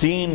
3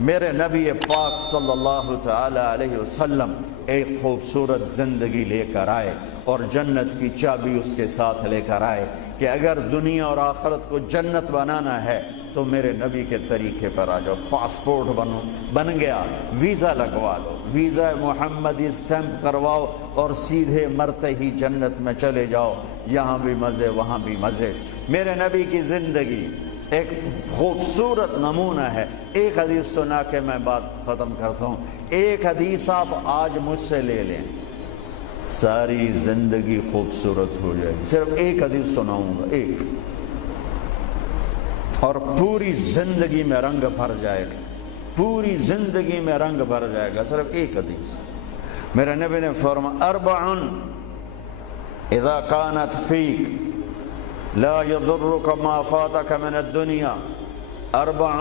میرے نبی پاک صلی اللہ تعالی علیہ وسلم ایک خوبصورت زندگی لے کر آئے اور جنت کی چابی اس کے ساتھ لے کر آئے کہ اگر دنیا اور آخرت کو جنت بنانا ہے تو میرے نبی کے طریقے پر آ جاؤ. پاسپورٹ بن گیا, ویزا لگوا لو, ویزا محمدی اسٹیمپ کرواؤ اور سیدھے مرتے ہی جنت میں چلے جاؤ. یہاں بھی مزے وہاں بھی مزے. میرے نبی کی زندگی ایک خوبصورت نمونہ ہے. ایک حدیث سنا کے میں بات ختم کرتا ہوں. ایک حدیث آپ آج مجھ سے لے لیں, ساری زندگی خوبصورت ہو جائے. صرف ایک حدیث سناؤں گا, ایک, اور پوری زندگی میں رنگ بھر جائے گا, پوری زندگی میں رنگ بھر جائے گا. صرف ایک حدیث. میرے نبی نے فرمایا اربع اذا كانت فيك لا يضرك ما فاتك من الدنيا اربع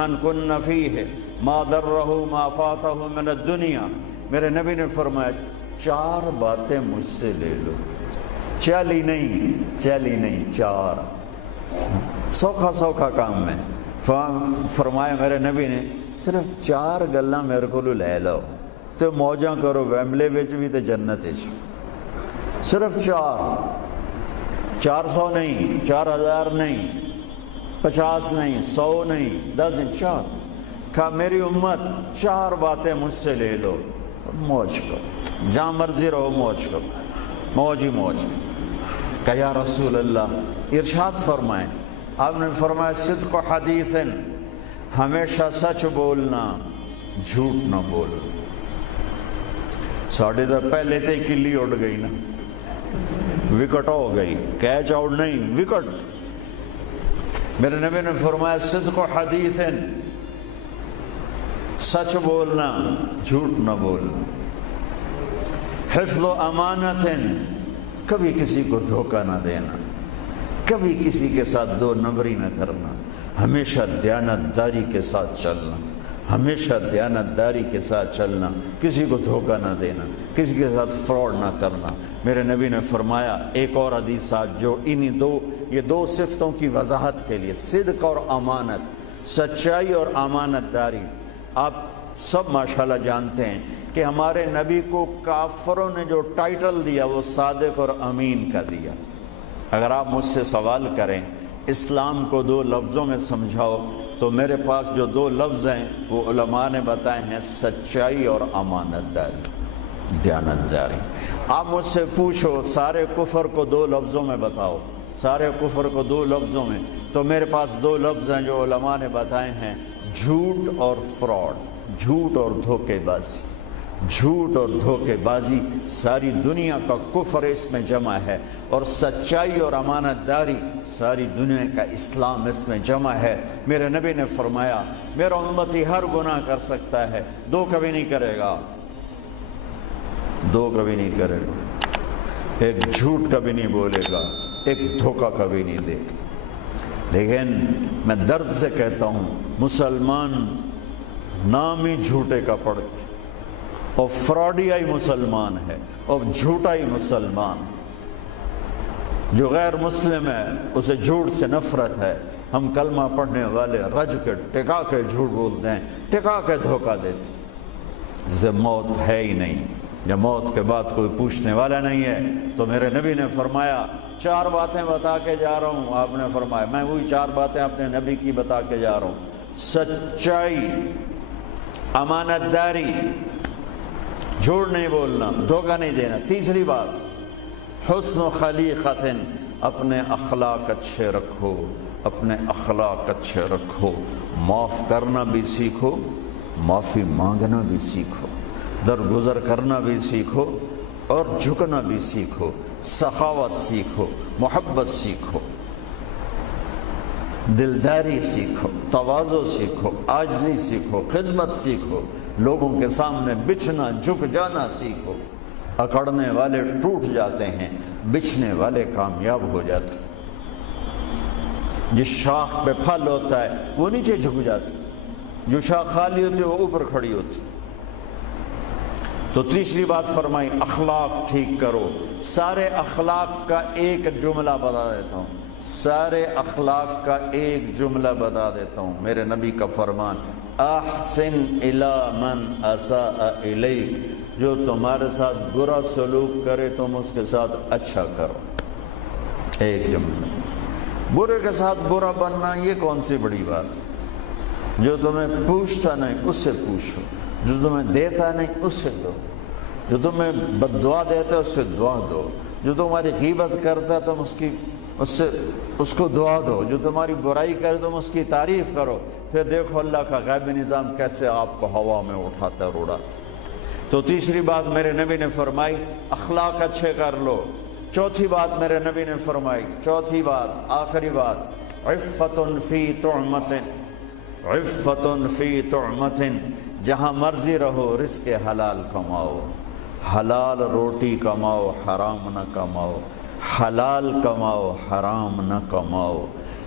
من كن فيه ما ضره ما فاته من الدنيا. میرے نبی نے فرمایا 4 باتیں مجھ سے لے لو. چالی نہیں 4. سوکھا کام ہے. فرمایا میرے نبی نے صرف 4 گلاں میرے کو لے لو تو موجاں کرو ویملے وچ بھی تے جنت وچ. صرف 400 نہیں, 4000 نہیں, 50 نہیں, 100 نہیں, 10 نہیں, 4. کہا میری امت 4 باتیں مجھ سے لے لو, موج کرو, جہاں مرضی رہو موج کرو, موج ہی موج. کہا یا رسول اللہ ارشاد فرمائیں. آپ نے فرمایا صدق حدیث, ہمیشہ سچ بولنا, جھوٹ نہ بولنا. ساڑھے تو پہلے تے کلی اڑ گئی نا, وکٹ ہو گئی, کیچ آؤٹ نہیں, وکٹ. میرے نبی نے فرمایا صدق حدیث, سچ بولنا, جھوٹ نہ بولنا. حفظ و امانت, کبھی کسی کو دھوکہ نہ دینا, کبھی کسی کے ساتھ 2 نمبری نہ کرنا, ہمیشہ دیانتداری کے ساتھ چلنا, ہمیشہ دیانتداری کے ساتھ چلنا, کسی کو دھوکہ نہ دینا, کسی کے ساتھ فراڈ نہ کرنا. میرے نبی نے فرمایا ایک اور حدیث جو یہ 2 صفتوں کی وضاحت کے لیے, صدق اور امانت, سچائی اور امانت داری. آپ سب ماشاءاللہ جانتے ہیں کہ ہمارے نبی کو کافروں نے جو ٹائٹل دیا وہ صادق اور امین کا دیا. اگر آپ مجھ سے سوال کریں اسلام کو 2 لفظوں میں سمجھاؤ تو میرے پاس جو 2 لفظ ہیں وہ علماء نے بتائے ہیں, سچائی اور امانت داری, دیانتداری. آپ مجھ سے پوچھو سارے کفر کو 2 لفظوں میں بتاؤ, سارے کفر کو 2 لفظوں میں, تو میرے پاس 2 لفظ ہیں جو علماء نے بتائے ہیں, جھوٹ اور فراڈ, جھوٹ اور دھوکے بازی. جھوٹ اور دھوکے بازی ساری دنیا کا کفر اس میں جمع ہے, اور سچائی اور امانت داری ساری دنیا کا اسلام اس میں جمع ہے. میرے نبی نے فرمایا میرا امتی ہر گناہ کر سکتا ہے, 2 کبھی نہیں کرے گا, 2 کبھی نہیں کرے گا. ایک جھوٹ کبھی نہیں بولے گا, ایک دھوکہ کبھی نہیں دے گا. لیکن میں درد سے کہتا ہوں مسلمان نام ہی جھوٹے کا پڑ کے اور فراڈیائی مسلمان ہے اور جھوٹائی مسلمان. جو غیر مسلم ہے اسے جھوٹ سے نفرت ہے. ہم کلمہ پڑھنے والے رج کے ٹکا کے جھوٹ بولتے ہیں, ٹکا کے دھوکہ دیتے, جسے موت ہے ہی نہیں. جب موت کے بعد کوئی پوچھنے والا نہیں ہے تو میرے نبی نے فرمایا 4 باتیں بتا کے جا رہا ہوں. آپ نے فرمایا میں وہی 4 باتیں اپنے نبی کی بتا کے جا رہا ہوں, سچائی, امانت داری, جھوٹ نہیں بولنا, دھوکہ نہیں دینا. تیسری بات حسن و خلیقت, اپنے اخلاق اچھے رکھو, اپنے اخلاق اچھے رکھو. معاف کرنا بھی سیکھو, معافی مانگنا بھی سیکھو, درگزر کرنا بھی سیکھو اور جھکنا بھی سیکھو. سخاوت سیکھو, محبت سیکھو, دلداری سیکھو, تواضع سیکھو, عاجزی سیکھو, خدمت سیکھو, لوگوں کے سامنے بچھنا جھک جانا سیکھو. اکڑنے والے ٹوٹ جاتے ہیں, بچھنے والے کامیاب ہو جاتے. جس شاخ پہ پھل ہوتا ہے وہ نیچے جھک جاتی, جو شاخ خالی ہوتی ہے وہ اوپر کھڑی ہوتی. تو تیسری بات فرمائی اخلاق ٹھیک کرو. سارے اخلاق کا ایک جملہ بتا دیتا ہوں, سارے اخلاق کا ایک جملہ بتا دیتا ہوں. میرے نبی کا فرمان احسن الی من اساء الیک، جو تمہارے ساتھ برا سلوک کرے تم اس کے ساتھ اچھا کرو۔ ایک جملہ، برے کے ساتھ برا بننا یہ کون سی بڑی بات ہے؟ جو تمہیں پوچھتا نہیں اس سے پوچھو، جو تمہیں دیتا نہیں اس سے دو، جو تمہیں بد دعا دیتا ہے اس سے دعا دو، جو تمہاری غیبت کرتا ہے تم اس کو دعا دو، جو تمہاری برائی کرے تم اس کی تعریف کرو، پھر دیکھو اللہ کا غیبی نظام کیسے آپ کو ہوا میں اٹھاتا ہے اور اڑاتا ہے۔ تو تیسری بات میرے نبی نے فرمائی اخلاق اچھے کر لو۔ چوتھی بات میرے نبی نے فرمائی، چوتھی بات آخری بات، عفت فی طعمت، عفت فی طعمت، جہاں مرضی رہو رزق حلال کماؤ، حلال روٹی کماؤ، حرام نہ کماؤ، حلال کماؤ حرام نہ کماؤ،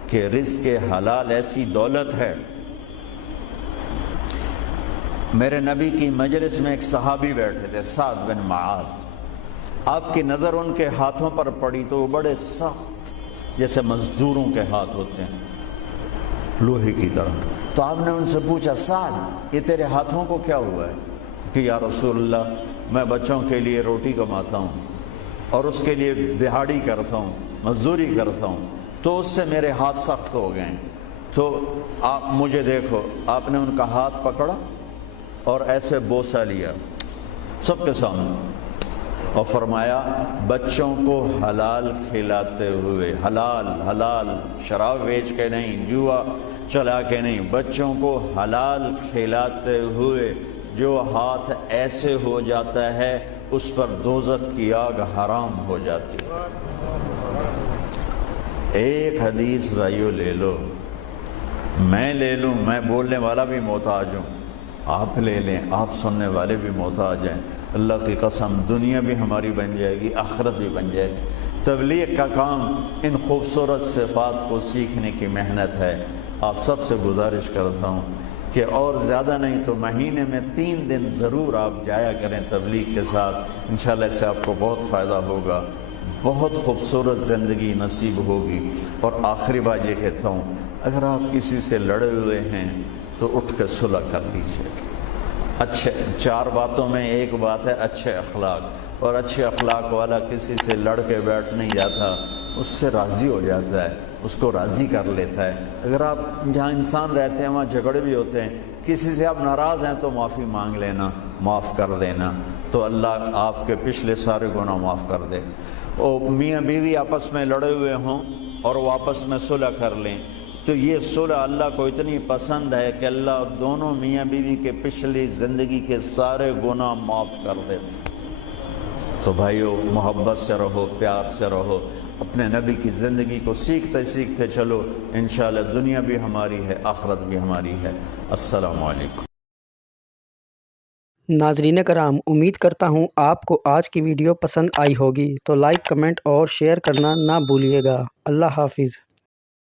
کہ رزق حلال ایسی دولت ہے۔ میرے نبی کی مجلس میں ایک صحابی بیٹھے تھے، سعد بن معاذ، آپ کی نظر ان کے ہاتھوں پر پڑی تو وہ بڑے سخت جیسے مزدوروں کے ہاتھ ہوتے ہیں، لوہے کی طرح۔ تو آپ نے ان سے پوچھا سعد یہ تیرے ہاتھوں کو کیا ہوا ہے؟ کہ یا رسول اللہ میں بچوں کے لیے روٹی کماتا ہوں اور اس کے لیے دہاڑی کرتا ہوں، مزدوری کرتا ہوں، تو اس سے میرے ہاتھ سخت ہو گئے ہیں، تو آپ مجھے دیکھو۔ آپ نے ان کا ہاتھ پکڑا اور ایسے بوسہ لیا سب کے سامنے اور فرمایا بچوں کو حلال کھلاتے ہوئے، حلال حلال، شراب بیچ کے نہیں، جوا چلا کے نہیں، بچوں کو حلال کھلاتے ہوئے جو ہاتھ ایسے ہو جاتا ہے اس پر دوزخ کی آگ حرام ہو جاتی ہے۔ ایک حدیث بھائیو لے لو، میں لے لوں، میں بولنے والا بھی محتاج ہوں، آپ لے لیں، آپ سننے والے بھی محتاج ہیں۔ اللہ کی قسم دنیا بھی ہماری بن جائے گی، آخرت بھی بن جائے گی۔ تبلیغ کا کام ان خوبصورت صفات کو سیکھنے کی محنت ہے۔ آپ سب سے گزارش کرتا ہوں کہ اور زیادہ نہیں تو مہینے میں 3 دن ضرور آپ جایا کریں تبلیغ کے ساتھ، انشاءاللہ اس سے آپ کو بہت فائدہ ہوگا، بہت خوبصورت زندگی نصیب ہوگی۔ اور آخری بات یہ کہتا ہوں، اگر آپ کسی سے لڑے ہوئے ہیں تو اٹھ کے صلح کر لیجیے۔ اچھے 4 باتوں میں ایک بات ہے اچھے اخلاق، اور اچھے اخلاق والا کسی سے لڑ کے بیٹھ نہیں جاتا، اس سے راضی ہو جاتا ہے، اس کو راضی کر لیتا ہے۔ اگر آپ جہاں انسان رہتے ہیں وہاں جھگڑے بھی ہوتے ہیں، کسی سے آپ ناراض ہیں تو معافی مانگ لینا، معاف کر دینا، تو اللہ آپ کے پچھلے سارے گناہ معاف کر دے۔ اور میاں بیوی آپس میں لڑے ہوئے ہوں اور وہ آپس میں صلح کر لیں تو یہ صلح اللہ کو اتنی پسند ہے کہ اللہ دونوں میاں بیوی کے پچھلی زندگی کے سارے گناہ معاف کر دیتے۔ تو بھائیو محبت سے رہو، پیار سے رہو، اپنے نبی کی زندگی کو سیکھتے سیکھتے چلو، انشاءاللہ دنیا بھی ہماری ہے، آخرت بھی ہماری ہے۔ السلام علیکم۔ ناظرین کرام، امید کرتا ہوں آپ کو آج کی ویڈیو پسند آئی ہوگی، تو لائک، کمنٹ اور شیئر کرنا نہ بھولیے گا۔ اللہ حافظ۔